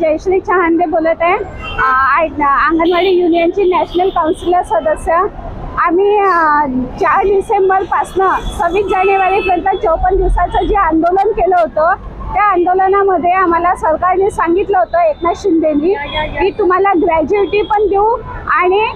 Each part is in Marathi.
जयश्री चहांदे बोलत आहे. अंगणवाडी युनियनची नॅशनल काउन्सिलर सदस्य. आम्ही चार डिसेंबरपासनं सव्वीस जानेवारीपर्यंत चौपन्न दिवसाचं जे आंदोलन केलं होतं त्या आंदोलनामध्ये आम्हाला सरकारने सांगितलं होतं एकनाथ शिंदेनी की तुम्हाला ग्रॅज्युएटी पण देऊ आणि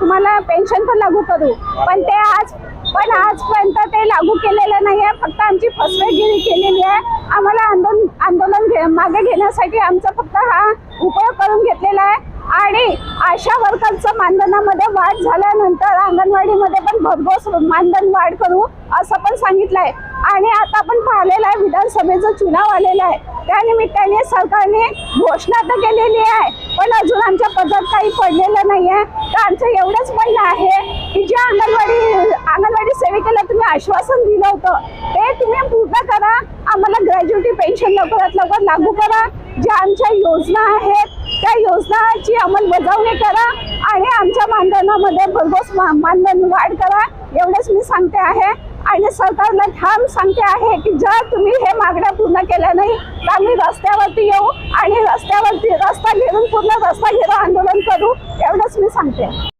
तुम्हाला पेन्शन पण लागू करू. पण ते आज पण आजपर्यंत काही लागू केलेलं नाही आहे फक्त आमची फसवेगिरी केलेली आहे. आम्हाला आंदोलन आंदोलन घे मागे घेण्यासाठी आमचा फक्त हा उपयोग करून घेतलेला आहे. आणि आशा वर्करचं मानधनामध्ये वाढ झाल्यानंतर अंगणवाडीमध्ये पण भरघोस मानधन वाढ करू असं पण सांगितलं आहे आणि आता आपण पाहिलेलं आहे विधानसभेचं चुनाव आलेला आहे. त्यानिमित्ताने सरकारने घोषणा तर केलेली आहे पण अजून आमच्या पदरात काही पडलेलं नाही आहे तर आमचं एवढंच म्हणणं आहे की ज्या अंगणवाडी अंगणवाडी सेविकेला तुम्ही आश्वासन दिलं होतं ते तुम्ही पूर्ण करा. आम्हाला ग्रॅज्युएटी पेन्शन लवकरात लवकर लागू करा. ज्या आमच्या योजना आहेत त्या योजनाची अंमलबजावणी करा आणि आमच्या मानधनामध्ये भरघोस मा- मानधन वाढ करा. एवढंच मी सांगते आहे. आणि सरकारला ठाम सांगते आहे की जर तुम्ही हे मागण्या पूर्ण केल्या नाही तर आम्ही रस्त्यावरती येऊ आणि रस्त्यावरती रस्ता घेऊन पूर्ण रस्ता घेऊन आंदोलन करू एवढंच मी सांगते.